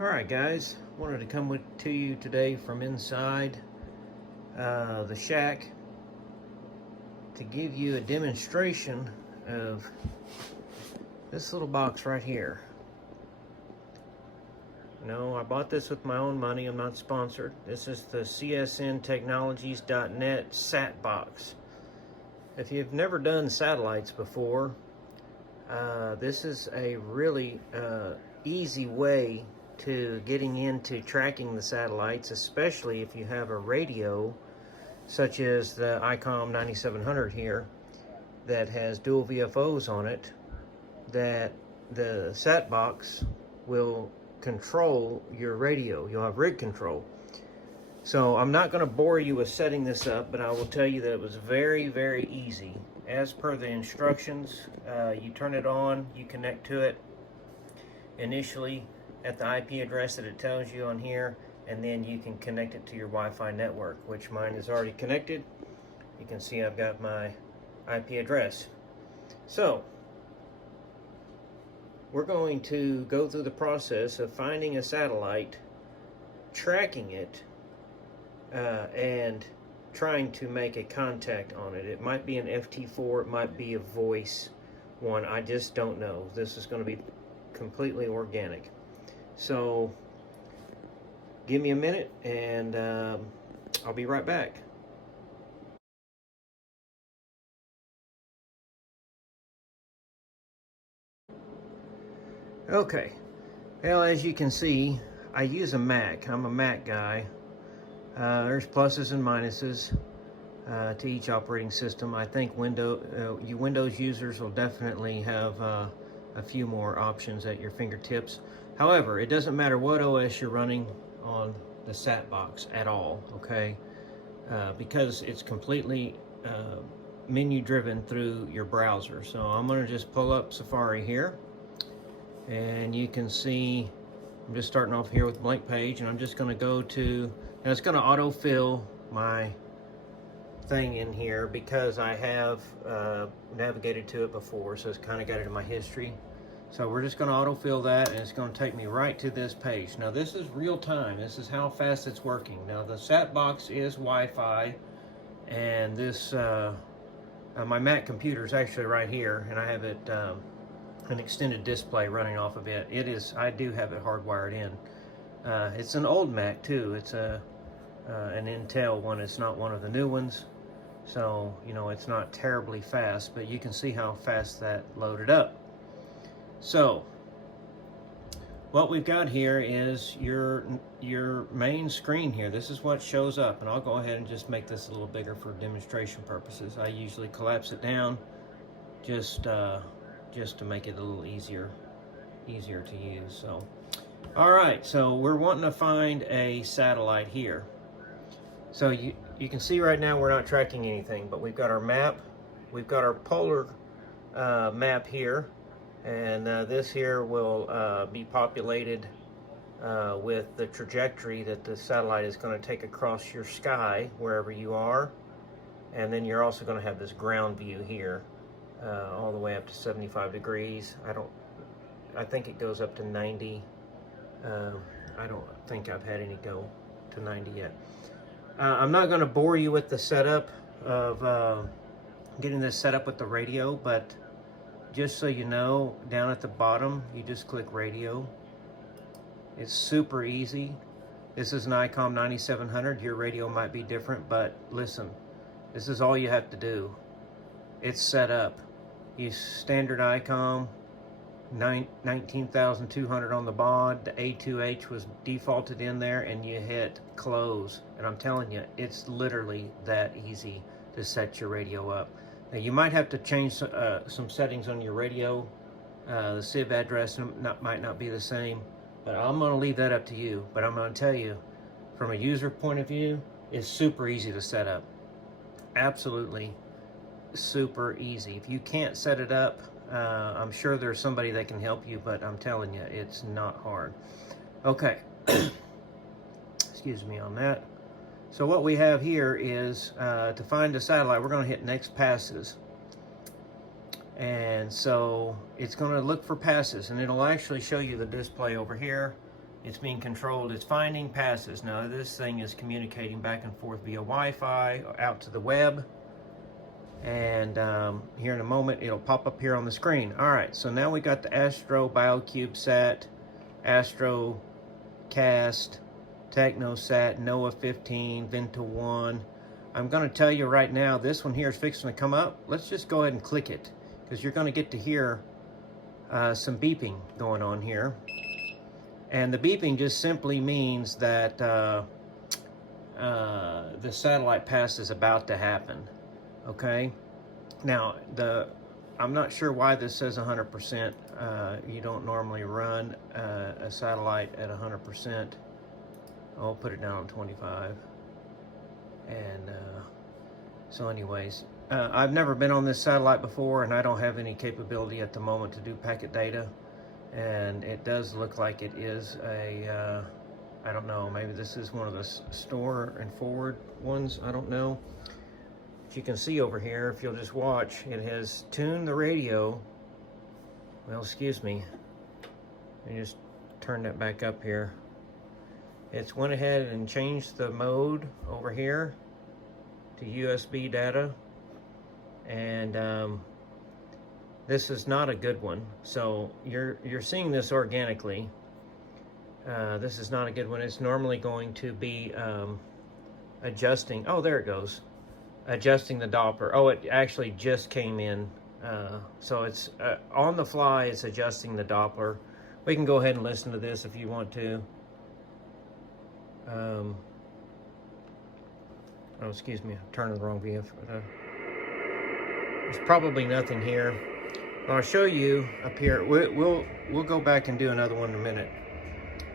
Alright guys, wanted to come to you today from inside the shack to give you a demonstration of this little box right here. No, I bought this with my own money. I'm not sponsored. This is the CSN Technologies S.A.T box. If you've never done satellites before, this is a really easy way to getting into tracking the satellites, especially if you have a radio such as the ICOM 9700 here that has dual VFOs on it, that the SAT box will control your radio. You'll have rig control. So I'm not going to bore you with setting this up, but I will tell you that it was very, very easy. As per the instructions, you turn it on, you connect to it initially at the IP address that it tells you on here, and then you can connect it to your Wi-Fi network, which mine is already connected. You can see I've got my IP address. So we're going to go through the process of finding a satellite, tracking it, and trying to make a contact on it. It might be an FT4, it might be a voice one, I just don't know. This is going to be completely organic. So give me a minute and I'll be right back. Okay, well, as you can see, I use a Mac. I'm a Mac guy. There's pluses and minuses to each operating system. I think you Windows users will definitely have a few more options at your fingertips. However, it doesn't matter what OS you're running on the SAT box at all, okay? Because it's completely menu driven through your browser. So I'm gonna just pull up Safari here, and you can see I'm just starting off here with a blank page, and I'm just gonna go to, and it's gonna autofill my thing in here because I have navigated to it before, so it's kind of got it in my history. So we're just going to autofill that, and it's going to take me right to this page. Now this is real time. This is how fast it's working. Now the SAT box is Wi-Fi, and this my Mac computer is actually right here, and I have it an extended display running off of it. I do have it hardwired in. It's an old Mac too. It's an Intel one. It's not one of the new ones. So, you know, it's not terribly fast, but you can see how fast that loaded up. So, what we've got here is your main screen here. This is what shows up, and I'll go ahead and just make this a little bigger for demonstration purposes. I usually collapse it down just to make it a little easier to use. So, all right, so we're wanting to find a satellite here. So you can see right now we're not tracking anything, but we've got our map, we've got our polar map here, and this here will be populated with the trajectory that the satellite is going to take across your sky wherever you are. And then you're also going to have this ground view here all the way up to 75 degrees. I think it goes up to 90. I don't think I've had any go to 90 yet. I'm not going to bore you with the setup of getting this set up with the radio, but just so you know, down at the bottom, you just click radio. It's super easy. This is an ICOM 9700. Your radio might be different, but listen, this is all you have to do. It's set up. You standard ICOM, 19,200 on the baud. The A2H was defaulted in there, and you hit close. And I'm telling you, it's literally that easy to set your radio up. Now you might have to change some settings on your radio. The SIV address might not be the same, but I'm going to leave that up to you. But I'm going to tell you, from a user point of view, it's super easy to set up. Absolutely super easy. If you can't set it up, I'm sure there's somebody that can help you, but I'm telling you, it's not hard. Okay. Excuse me on that. So what we have here is to find a satellite, we're going to hit next passes. And so it's going to look for passes, and it'll actually show you the display over here. It's being controlled. It's finding passes. Now this thing is communicating back and forth via Wi-Fi out to the web. And here in a moment, it'll pop up here on the screen. All right, so now we got the Astro BioCubeSat, Astro Cast, TechnoSat, NOAA 15, Venta 1. I'm going to tell you right now, this one here is fixing to come up. Let's just go ahead and click it, because you're going to get to hear some beeping going on here. And the beeping just simply means that the satellite pass is about to happen. Okay, now I'm not sure why this says 100%. You don't normally run a satellite at 100%. I'll put it down on 25. And so anyways, I've never been on this satellite before, and I don't have any capability at the moment to do packet data. And it does look like it is a, I don't know, maybe this is one of the store and forward ones, I don't know. You can see over here, if you'll just watch, it has tuned the radio. Well, excuse me. Let me just turn that back up here. It's went ahead and changed the mode over here to USB data. And this is not a good one. So you're seeing this organically. This is not a good one. It's normally going to be adjusting. Oh, there it goes. Adjusting the Doppler. Oh, it actually just came in. So it's on the fly, it's adjusting the Doppler. We can go ahead and listen to this if you want to. Oh, excuse me, I'm turning the wrong view. There's probably nothing here. I'll show you up here. We'll go back and do another one in a minute.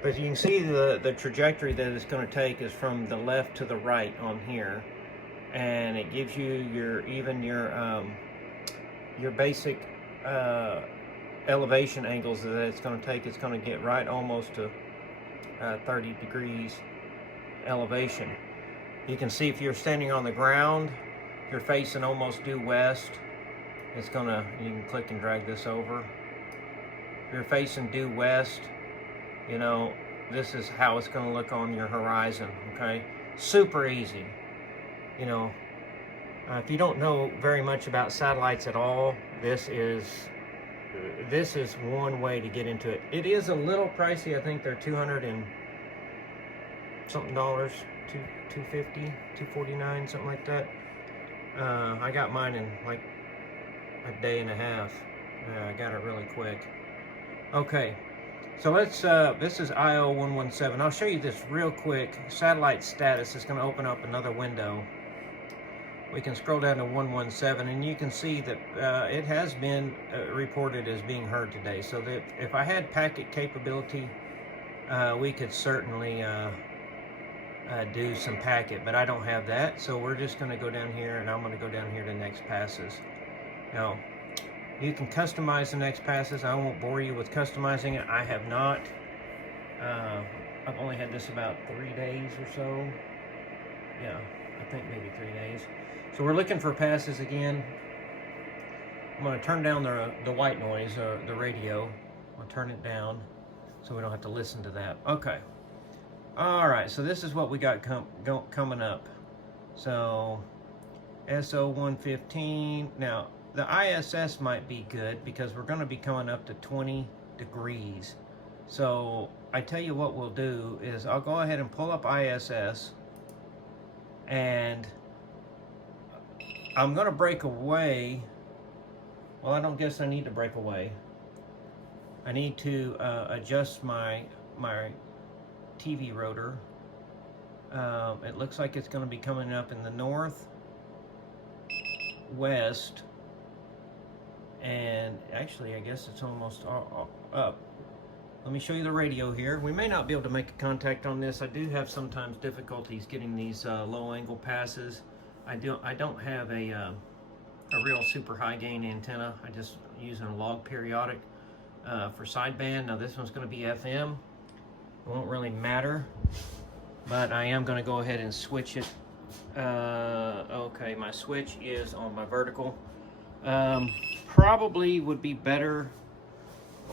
But you can see the trajectory that it's going to take is from the left to the right on here. And it gives you your basic elevation angles that it's going to take. It's going to get right almost to 30 degrees elevation. You can see if you're standing on the ground, you're facing almost due west. It's gonna, you can click and drag this over. If you're facing due west, you know, this is how it's gonna look on your horizon, okay? Super easy. You know, if you don't know very much about satellites at all, this is one way to get into it. It is a little pricey. I think they're $200 and something dollars, $250, $249, something like that. I got mine in like a day and a half. I got it really quick. Okay, so let's, this is IO117. I'll show you this real quick. Satellite status is going to open up another window. We can scroll down to 117, and you can see that it has been reported as being heard today. So that if I had packet capability, we could certainly do some packet, but I don't have that. So we're just going to go down here, and I'm going to go down here to next passes. Now, you can customize the next passes. I won't bore you with customizing it. I have not. I've only had this about 3 days or so. Yeah, I think maybe 3 days. So we're looking for passes again. I'm going to turn down the white noise, the radio. I'll turn it down so we don't have to listen to that. Okay. All right, so this is what we got coming up. So SO115. Now, the ISS might be good because we're going to be coming up to 20 degrees. So I tell you what we'll do is I'll go ahead and pull up ISS, and I'm going to break away. Well, I don't guess I need to break away. I need to adjust my TV rotor. It looks like it's going to be coming up in the northwest, and actually I guess it's almost up. Let me show you the radio here. We may not be able to make a contact on this. I do have sometimes difficulties getting these low angle passes. I don't have a real super high gain antenna. I just use a log periodic for sideband. Now this one's going to be FM. It won't really matter, but I am going to go ahead and switch it. Okay, my switch is on my vertical. Probably would be better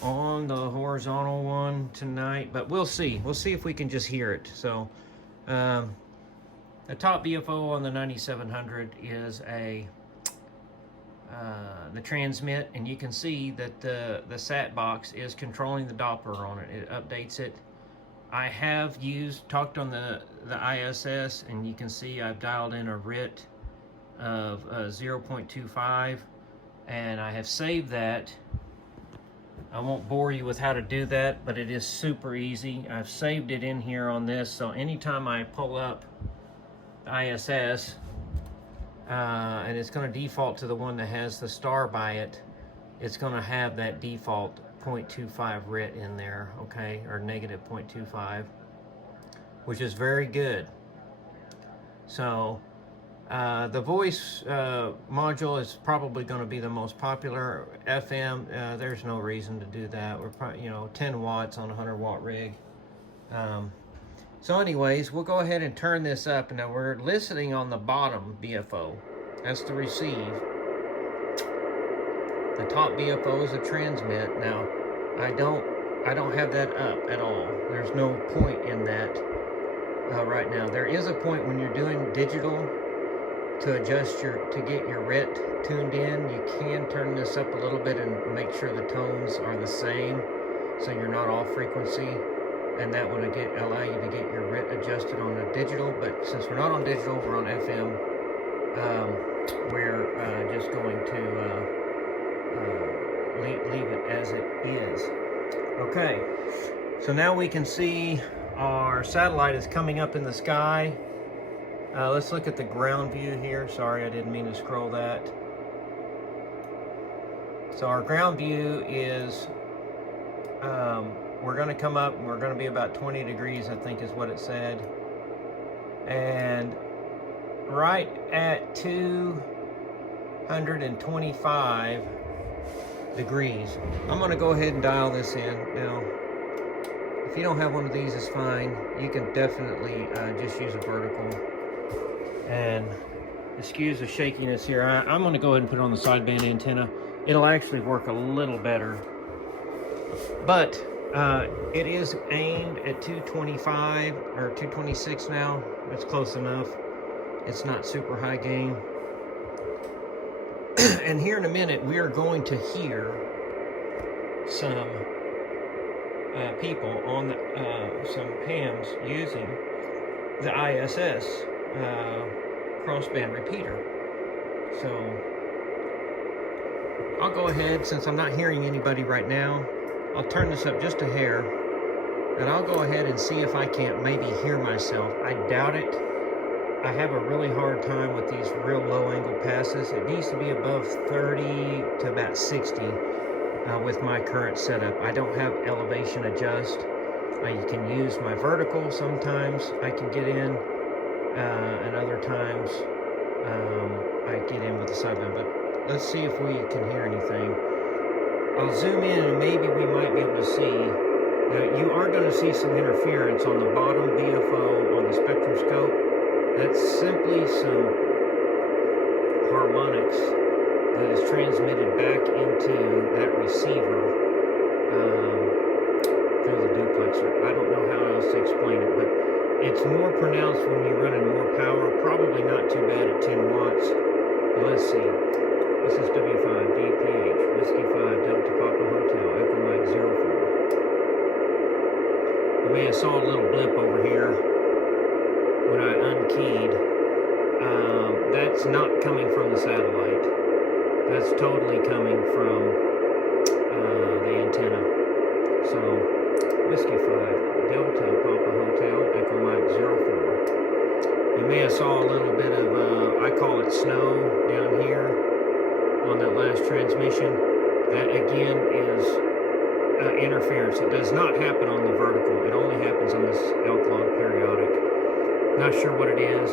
on the horizontal one tonight, but we'll see. We'll see if we can just hear it. So the top BFO on the 9700 is the transmit, and you can see that the SAT box is controlling the Doppler on it. It updates it. I have talked on the ISS, and you can see I've dialed in a RIT of 0.25, and I have saved that. I won't bore you with how to do that, but it is super easy. I've saved it in here on this, so anytime I pull up ISS, and it's going to default to the one that has the star by it, it's going to have that default 0.25 RIT in there, okay, or negative 0.25, which is very good. So the voice module is probably going to be the most popular. FM, there's no reason to do that. We're probably, 10 watts on a 100-watt rig. So anyways, we'll go ahead and turn this up. Now we're listening on the bottom BFO. That's the receive. The top BFO is the transmit. Now, I don't have that up at all. There's no point in that right now. There is a point when you're doing digital to adjust to get your RIT tuned in. You can turn this up a little bit and make sure the tones are the same, so you're not off frequency, and that would allow you to get your RIT adjusted on the digital. But since we're not on digital, we're on FM. We're just going to leave it as it is. Okay, so now we can see our satellite is coming up in the sky. Let's look at the ground view here. Sorry, I didn't mean to scroll that. So our ground view is, we're going to come up and we're going to be about 20 degrees, I think is what it said. And right at 225 degrees. I'm going to go ahead and dial this in. Now, if you don't have one of these, it's fine. You can definitely just use a vertical. And excuse the shakiness here. I'm going to go ahead and put it on the sideband antenna. It'll actually work a little better. But it is aimed at 225 or 226 now. It's close enough. It's not super high gain. And here in a minute, we are going to hear some people on some hams using the ISS crossband repeater. So I'll go ahead, since I'm not hearing anybody right now, I'll turn this up just a hair, and I'll go ahead and see if I can't maybe hear myself. I doubt it. I have a really hard time with these real low angle passes. It needs to be above 30 to about 60 with my current setup. I don't have elevation adjust. You can use my vertical sometimes. I can get in, and other times I get in with the sideband. But let's see if we can hear anything. I'll zoom in and maybe we might be able to see. Now you are going to see some interference on the bottom BFO on the spectrum scope. That's simply some harmonics that is transmitted back into that receiver through the duplexer. I don't know how else to explain it, but it's more pronounced when you're running more power. Probably not too bad at 10 watts. But let's see. This is w5dph, Whiskey 5 Delta Papa Hotel, Echo Mike 04. You may have saw a little blip over here when I unkeyed. That's not coming from the satellite. That's totally coming from the antenna. So, Whiskey 5, Delta Papa Hotel, Echo Mike 04. You may have saw a little bit of, I call it snow down here on that last transmission. That again is interference. It does not happen on the vertical. It only happens on this elk log periodic. Not sure what it is,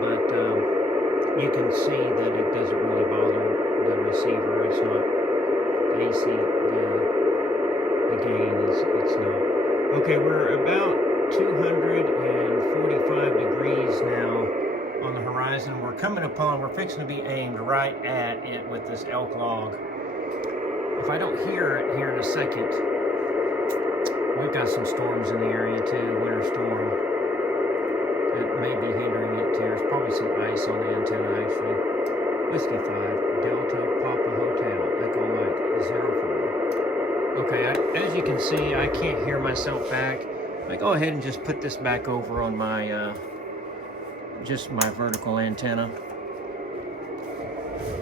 but you can see that it doesn't really bother the receiver. It's not the AC, the gain it's not. Okay, we're about 245 degrees now on the horizon. We're fixing to be aimed right at it with this elk log. If I don't hear it here in a second, we've got some storms in the area too, winter storm. That may be hindering it too. There's probably some ice on the antenna actually. Whiskey 5, Delta Papa Hotel, Echo Mike 04. Okay, as you can see, I can't hear myself back. I go ahead and just put this back over on my, just my vertical antenna.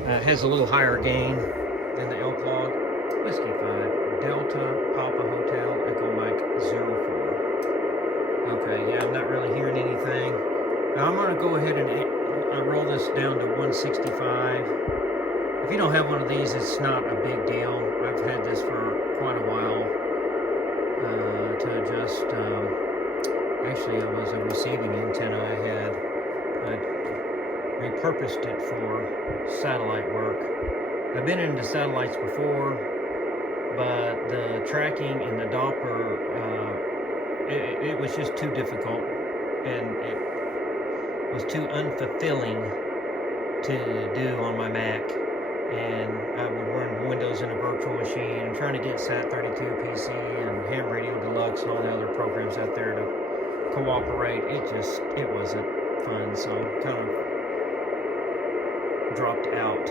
It has a little higher gain than the elk log. Whiskey 5, Delta Papa Hotel, Echo Mike 04. Okay, yeah, I'm not really hearing anything. Now I'm going to go ahead and roll this down to 165. If you don't have one of these, it's not a big deal. I've had this for quite a while to adjust. Actually, it was a receiving antenna I had. I repurposed it for satellite work. I've been into satellites before, but the tracking and the Doppler, it was just too difficult, and it was too unfulfilling to do on my Mac. And I would run Windows in a virtual machine and trying to get SAT32 PC and Ham Radio Deluxe and all the other programs out there to cooperate. It wasn't fun, so kind of dropped out.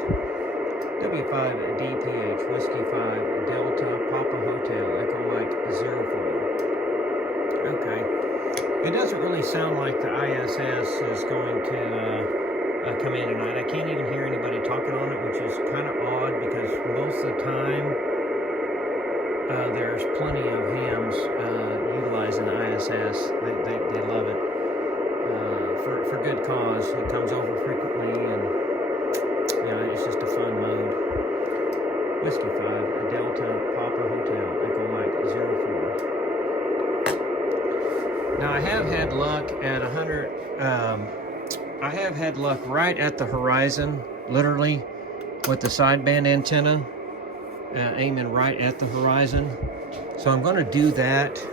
w5dph, Whiskey 5, Delta Papa Hotel, Echo Mike 04. Okay. It doesn't really sound like the ISS is going to come in tonight. I can't even hear anybody talking on it, which is kind of odd because most of the time there's plenty of hams utilizing the ISS. They love it for good cause. It comes over frequently, and it's just a fun mode. Whiskey 5, Delta Papa Hotel, Echo Mike 04. Now I have had luck at 100. I have had luck right at the horizon, literally, with the sideband antenna, aiming right at the horizon. So I'm going to do that.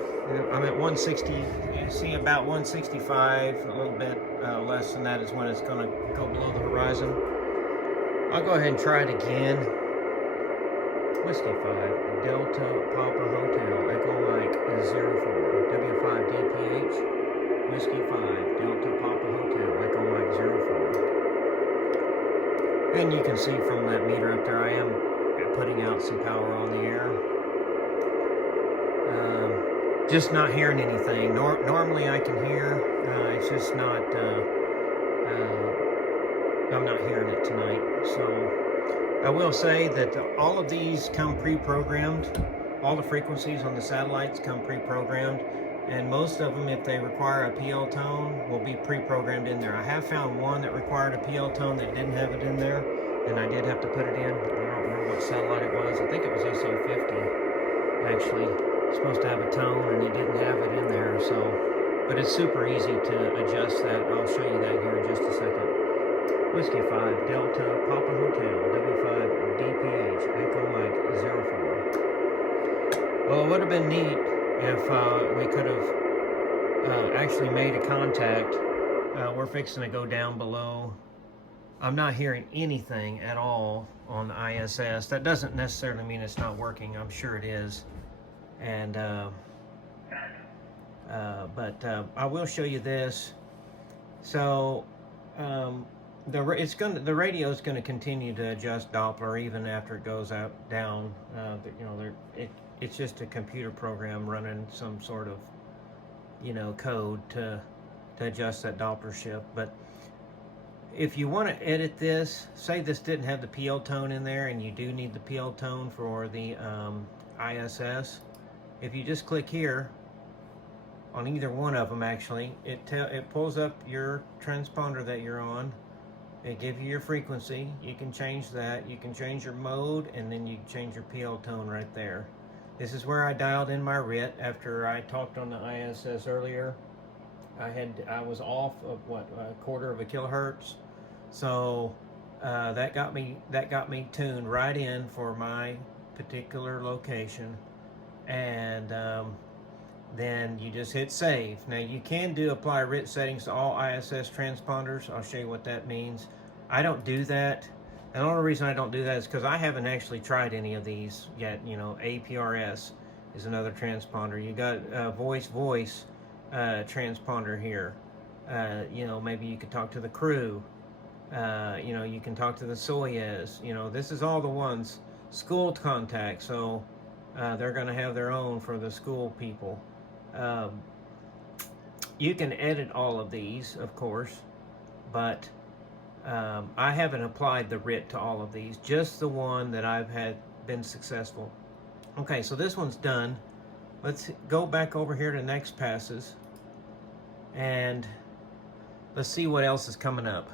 I'm at 160. You see about 165, a little bit less than that is when it's going to go below the horizon. I'll go ahead and try it again. Whiskey 5, Delta Papa Hotel, Echo Mike 04, w5dph, Whiskey 5, Delta Papa Hotel, Echo Mike 04. And you can see from that meter up there, I am putting out some power on the air. Just not hearing anything. Normally I can hear, it's just not, I'm not hearing it tonight. So I will say that all of these come pre-programmed. All the frequencies on the satellites come pre-programmed, and most of them, if they require a PL tone, will be pre-programmed in there. I have found one that required a PL tone that didn't have it in there, and I did have to put it in. I don't remember what satellite it was. I think it was SO50, actually. It's supposed to have a tone, and it didn't have it in there, so. But it's super easy to adjust that. I'll show you that here in just a second. Whiskey 5, Delta Papa Hotel, w5dph, Echo Mike 04. Well, it would have been neat if we could have actually made a contact. We're fixing to go down below. I'm not hearing anything at all on the ISS. That doesn't necessarily mean it's not working. I'm sure it is. And but I will show you this. So the radio is going to continue to adjust Doppler even after it goes down. It's just a computer program running some sort of code to adjust that Doppler shift. But if you want to edit this, say this didn't have the PL tone in there, and you do need the PL tone for the ISS. If you just click here on either one of them, actually, it pulls up your transponder that you're on. It gives you your frequency. You can change that. You can change your mode, and then you can change your PL tone right there. This is where I dialed in my RIT after I talked on the ISS earlier. I was off of a quarter of a kilohertz, so that got me tuned right in for my particular location, and then you just hit save. Now you can do apply RIT settings to all ISS transponders. I'll show you what that means. I don't do that And the only reason I don't do that is because I haven't actually tried any of these yet. You know, APRS is another transponder. You got voice transponder here. You know, maybe you could talk to the crew. You know, you can talk to the Soyuz. You know, this is all the ones. School contact, so they're going to have their own for the school people. You can edit all of these, of course, but I haven't applied the RIT to all of these, just the one that I've been successful. Okay, so this one's done. Let's go back over here to next passes, and let's see what else is coming up.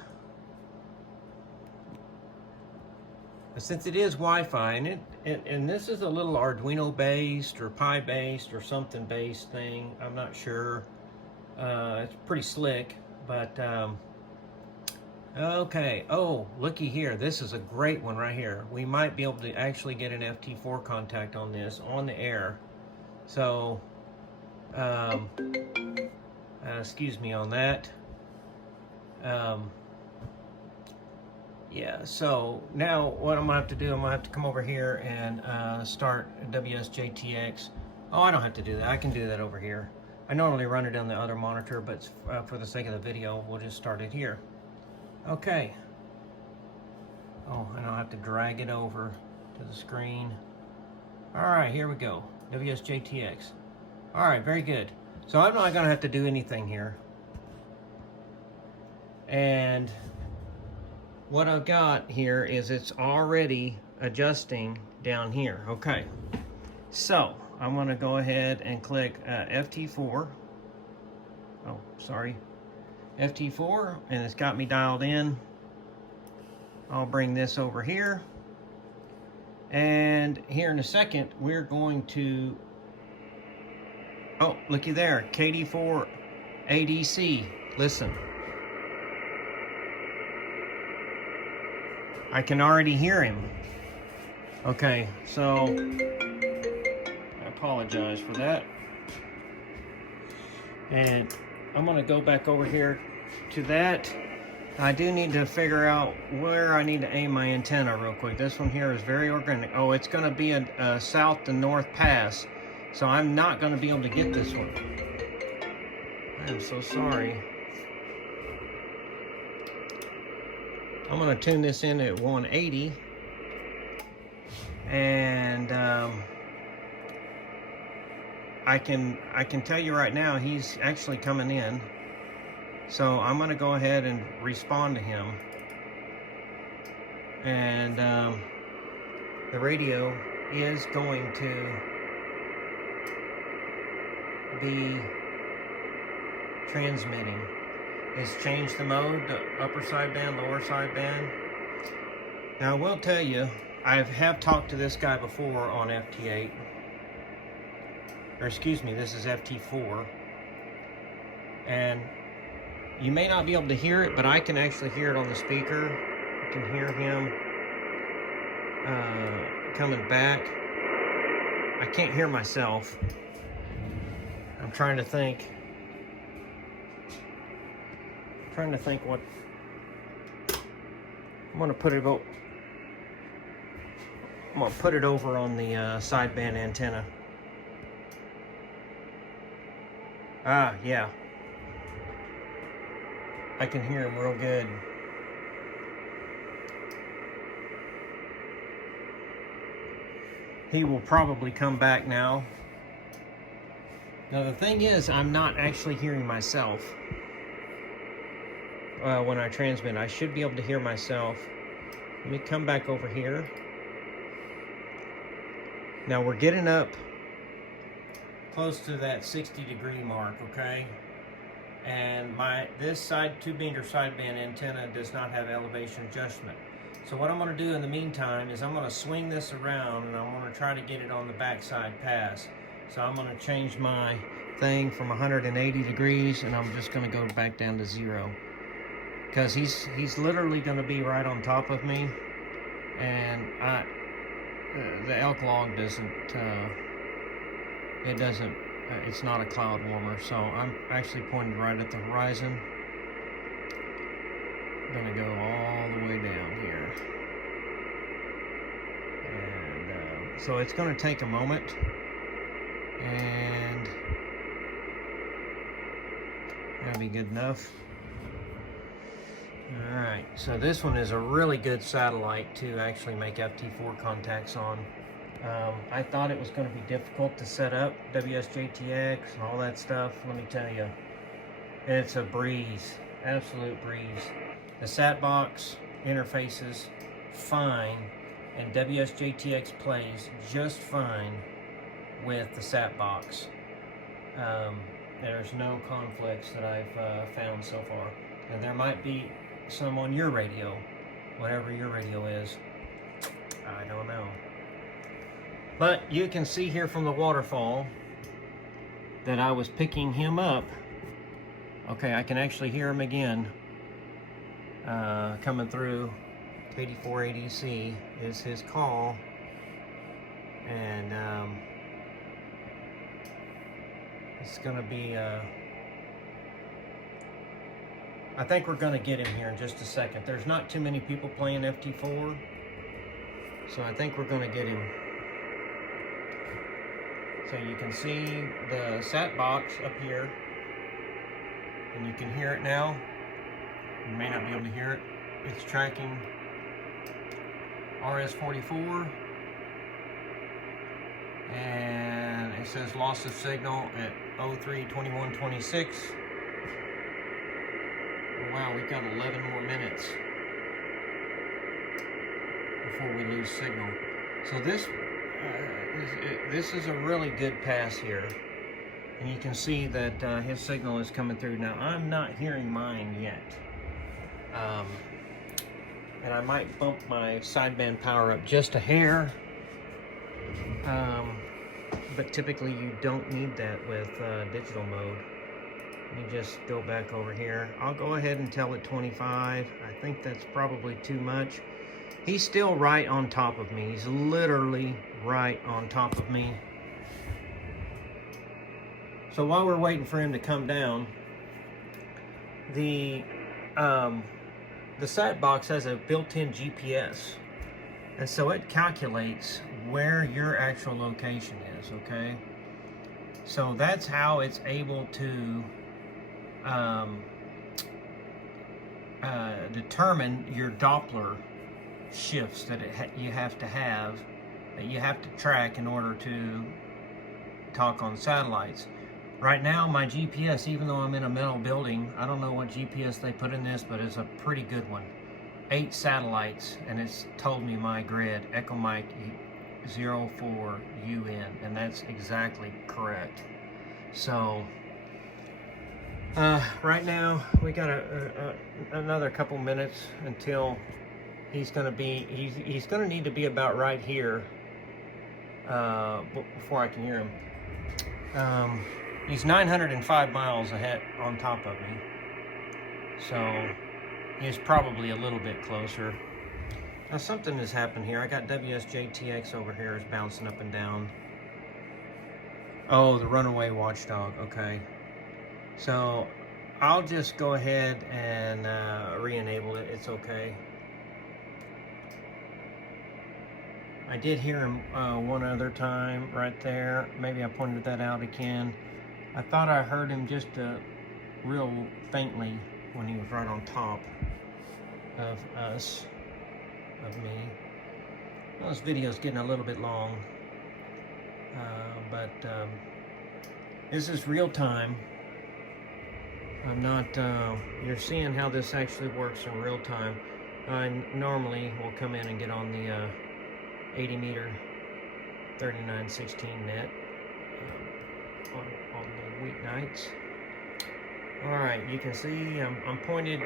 Since it is Wi-Fi, and this is a little Arduino based or Pi based or something based thing, I'm not sure. It's pretty slick, but okay. Oh, looky here. This is a great one right here. We might be able to actually get an FT4 contact on this on the air. So, excuse me on that. Yeah, so now what I'm going to have to do, I'm going to have to come over here and start WSJTX. Oh, I don't have to do that. I can do that over here. I normally run it on the other monitor, but for the sake of the video, we'll just start it here. Okay. Oh, and I'll have to drag it over to the screen. All right, here we go. WSJTX. All right, very good. So I'm not going to have to do anything here. And what I've got here is it's already adjusting down here. Okay, so I'm going to go ahead and click FT4. Oh, sorry, FT4, and it's got me dialed in. I'll bring this over here, and here in a second we're going to, oh, looky there, KD4 ADC. Listen, I can already hear him. Okay, so I apologize for that. And I'm gonna go back over here to that. I do need to figure out where I need to aim my antenna real quick. This one here is very organic. Oh, it's gonna be a south to north pass. So I'm not gonna be able to get this one. I am so sorry. I'm going to tune this in at 180, and I can tell you right now he's actually coming in, so I'm going to go ahead and respond to him, and the radio is going to be transmitting. It's changed the mode to upper sideband, lower sideband. Now I will tell you, I have talked to this guy before on FT8, or excuse me, this is FT4, and you may not be able to hear it, but I can actually hear it on the speaker. I can hear him coming back. I can't hear myself. I'm trying to think what I'm going to put it. I'm going to put it over on the sideband antenna. Ah, yeah. I can hear him real good. He will probably come back now. Now the thing is, I'm not actually hearing myself. When I transmit, I should be able to hear myself. Let me come back over here. Now we're getting up close to that 60-degree mark, okay? And this 2-meter sideband antenna does not have elevation adjustment. So what I'm going to do in the meantime is I'm going to swing this around, and I'm going to try to get it on the backside pass. So I'm going to change my thing from 180 degrees, and I'm just going to go back down to 0. Because he's literally going to be right on top of me, and the elk log doesn't, it's not a cloud warmer, so I'm actually pointed right at the horizon. I'm going to go all the way down here. So it's going to take a moment, and that'll be good enough. All right, so this one is a really good satellite to actually make FT4 contacts on. I thought it was going to be difficult to set up WSJTX and all that stuff. Let me tell you, it's a breeze, absolute breeze. The SAT box interfaces fine, and WSJTX plays just fine with the SAT box. There's no conflicts that I've found so far, and there might be some on your radio, whatever your radio is. I don't know. But you can see here from the waterfall that I was picking him up. Okay, I can actually hear him again. Coming through. KD480C is his call. And it's gonna be I think we're gonna get him here in just a second. There's not too many people playing FT4, so I think we're gonna get him. So you can see the SAT box up here, and you can hear it now. You may not be able to hear it. It's tracking RS-44, and it says loss of signal at 03:21:26. Wow, we've got 11 more minutes before we lose signal. So this is a really good pass here, and you can see that his signal is coming through. Now I'm not hearing mine yet, and I might bump my sideband power up just a hair, but typically you don't need that with digital mode. Let me just go back over here. I'll go ahead and tell it 25. I think that's probably too much. He's still right on top of me. He's literally right on top of me. So while we're waiting for him to come down, the SAT box has a built-in GPS, and so it calculates where your actual location is, okay? So that's how it's able to determine your Doppler shifts that you have to have, that you have to track in order to talk on satellites. Right now, my GPS, even though I'm in a metal building, I don't know what GPS they put in this, but it's a pretty good one. 8 satellites, and it's told me my grid, Echo Mike 04UN, and that's exactly correct. So, right now, we got another couple minutes until he's going to need to be about right here before I can hear him. He's 905 miles ahead on top of me, so he's probably a little bit closer. Now something has happened here. I got WSJTX over here is bouncing up and down. Oh, the runaway watchdog. Okay, so I'll just go ahead and re-enable it. It's okay. I did hear him one other time right there. Maybe I pointed that out again. I thought I heard him just real faintly when he was right on top of us, of me. Well, this video's getting a little bit long, but this is real time. I'm not, you're seeing how this actually works in real time. I normally will come in and get on the 80 meter 3916 net on the weeknights. All right, you can see I'm pointed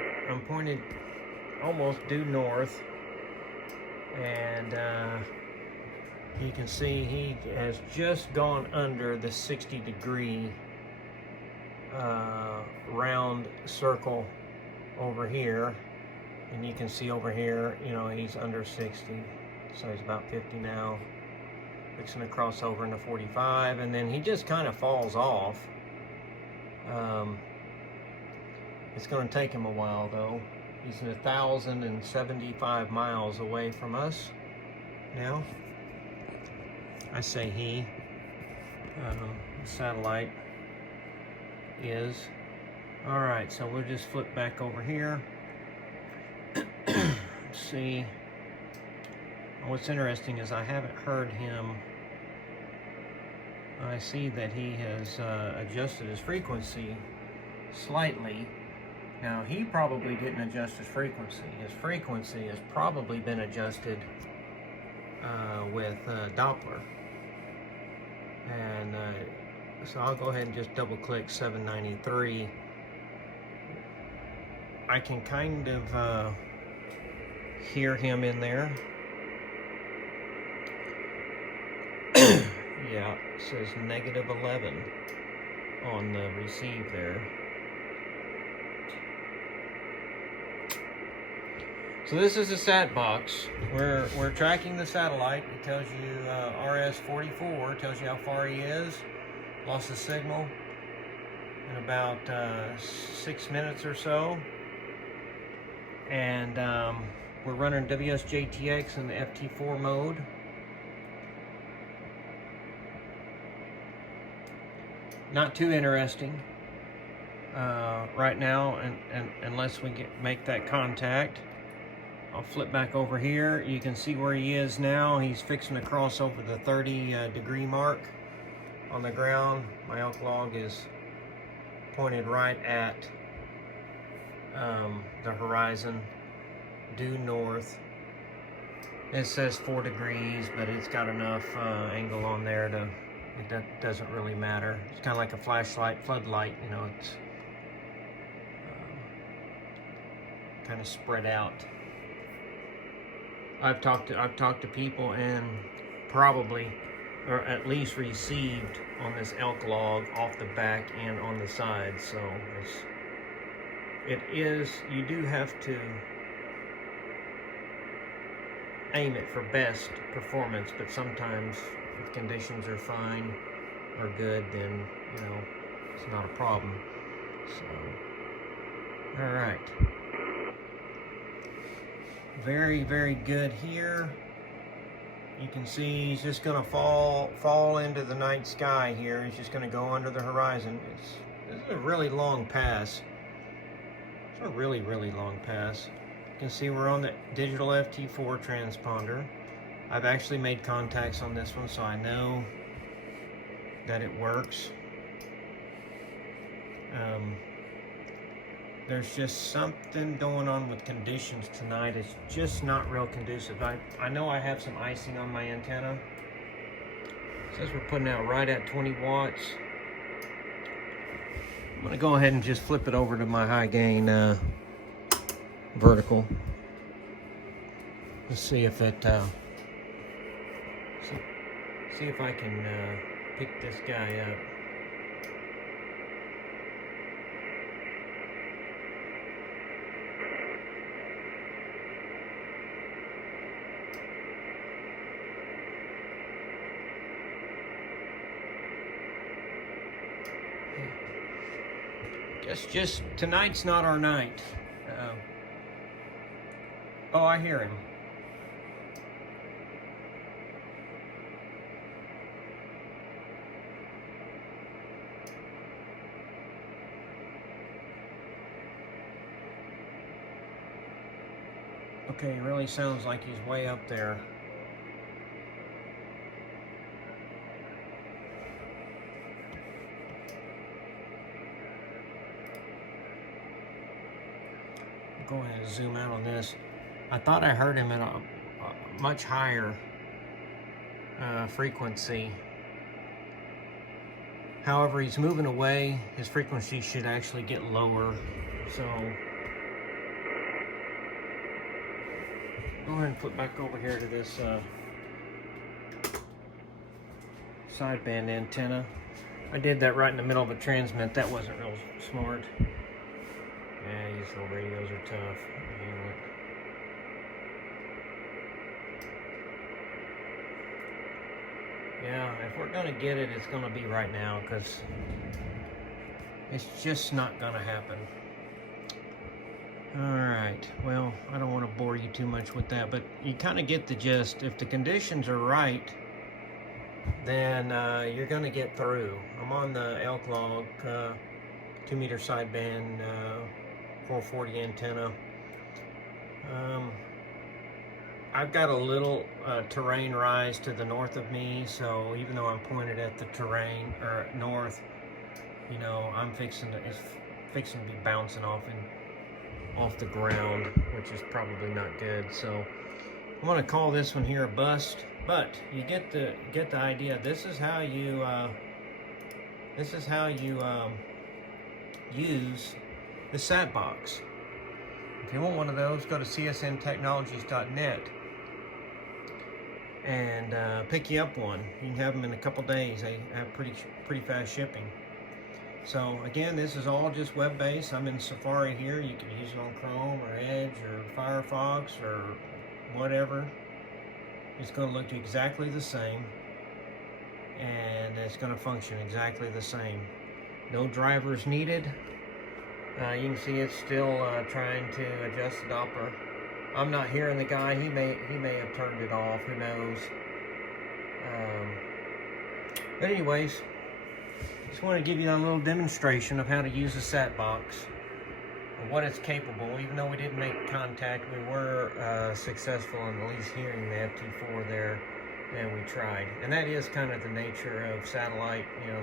almost due north, and you can see he has just gone under the 60-degree round circle over here, and you can see over here, you know, he's under 60, so he's about 50 now, fixing to cross over into 45, and then he just kind of falls off. It's going to take him a while though. He's 1,075 miles away from us now. I say he. The satellite is. All right, so we'll just flip back over here. Let's see. What's interesting is I haven't heard him. I see that he has adjusted his frequency slightly. Now, he probably didn't adjust his frequency. His frequency has probably been adjusted with Doppler. And so I'll go ahead and just double click 793. I can kind of hear him in there. Yeah, it says -11 on the receive there. So this is a SAT box. We're tracking the satellite. It tells you RS-44, tells you how far he is. Lost the signal in about 6 minutes or so. And we're running WS-JTX in the FT4 mode. Not too interesting right now, unless we make that contact. I'll flip back over here. You can see where he is now. He's fixing to cross over the 30-degree mark on the ground. My elk log is pointed right at the horizon, due north. It says 4 degrees, but it's got enough angle on there to, it doesn't really matter. It's kind of like a flashlight, floodlight, you know, it's kind of spread out. I've talked to people and probably, or at least received on this elk log off the back and on the side. So you do have to aim it for best performance, but sometimes if conditions are fine or good, then, you know, it's not a problem. So, all right. Very, very good here. You can see he's just going to fall into the night sky here. He's just going to go under the horizon. This is a really long pass. It's a really, really long pass. You can see we're on the digital FT4 transponder. I've actually made contacts on this one, so I know that it works. There's just something going on with conditions tonight. It's just not real conducive. I know I have some icing on my antenna. It says we're putting out right at 20 watts. I'm gonna go ahead and just flip it over to my high gain vertical. Let's see if it, see if I can pick this guy up. Just tonight's not our night. Oh, I hear him. Okay, it really sounds like he's way up there. Go ahead and zoom out on this. I thought I heard him at a much higher frequency. However, he's moving away. His frequency should actually get lower. So go ahead and flip back over here to this sideband antenna. I did that right in the middle of a transmit. That wasn't real smart. Yeah, these little radios are tough. Yeah, if we're gonna get it, it's gonna be right now, because it's just not gonna happen. Alright, well, I don't want to bore you too much with that, but you kind of get the gist. If the conditions are right, then you're going to get through. I'm on the elk log 2-meter sideband 440 antenna. I've got a little terrain rise to the north of me, so even though I'm pointed at the terrain or north, you know, it's fixing to be bouncing off the ground, which is probably not good. So I'm going to call this one here a bust, but you get the idea. This is how you use the S.A.T box. If you want one of those, go to CSN Technologies.net and pick you up one. You can have them in a couple days. They have pretty fast shipping. So again, this is all just web-based. I'm in Safari here. You can use it on Chrome or Edge or Firefox or whatever. It's going to look exactly the same, and it's going to function exactly the same. No drivers needed. You can see it's still trying to adjust the Doppler. I'm not hearing the guy. He may have turned it off. Who knows? But anyways, just want to give you a little demonstration of how to use the S.A.T box and what it's capable. Even though we didn't make contact, we were successful in at least hearing the FT4 there, and we tried. And that is kind of the nature of satellite. You know,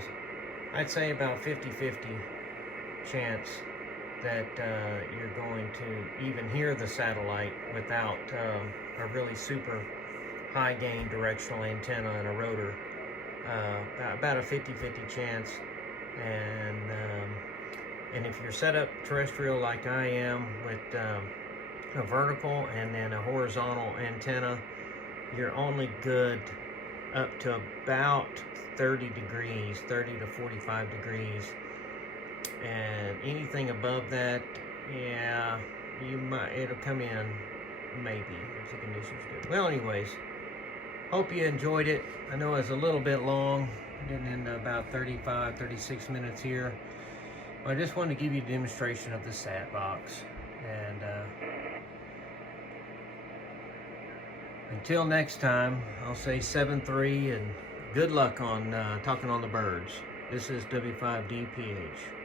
I'd say about 50-50 chance that you're going to even hear the satellite without a really super high gain directional antenna and a rotor. About a 50-50 chance, and if you're set up terrestrial like I am with a vertical and then a horizontal antenna, you're only good up to about 30 degrees, 30 to 45 degrees, and anything above that, yeah, it'll come in maybe if the conditions are good. Well, anyways, hope you enjoyed it. I know it's a little bit long. I didn't end up about 35-36 minutes here. But I just wanted to give you a demonstration of the S.A.T box. And until next time, I'll say 7-3 and good luck on talking on the birds. This is w5dph.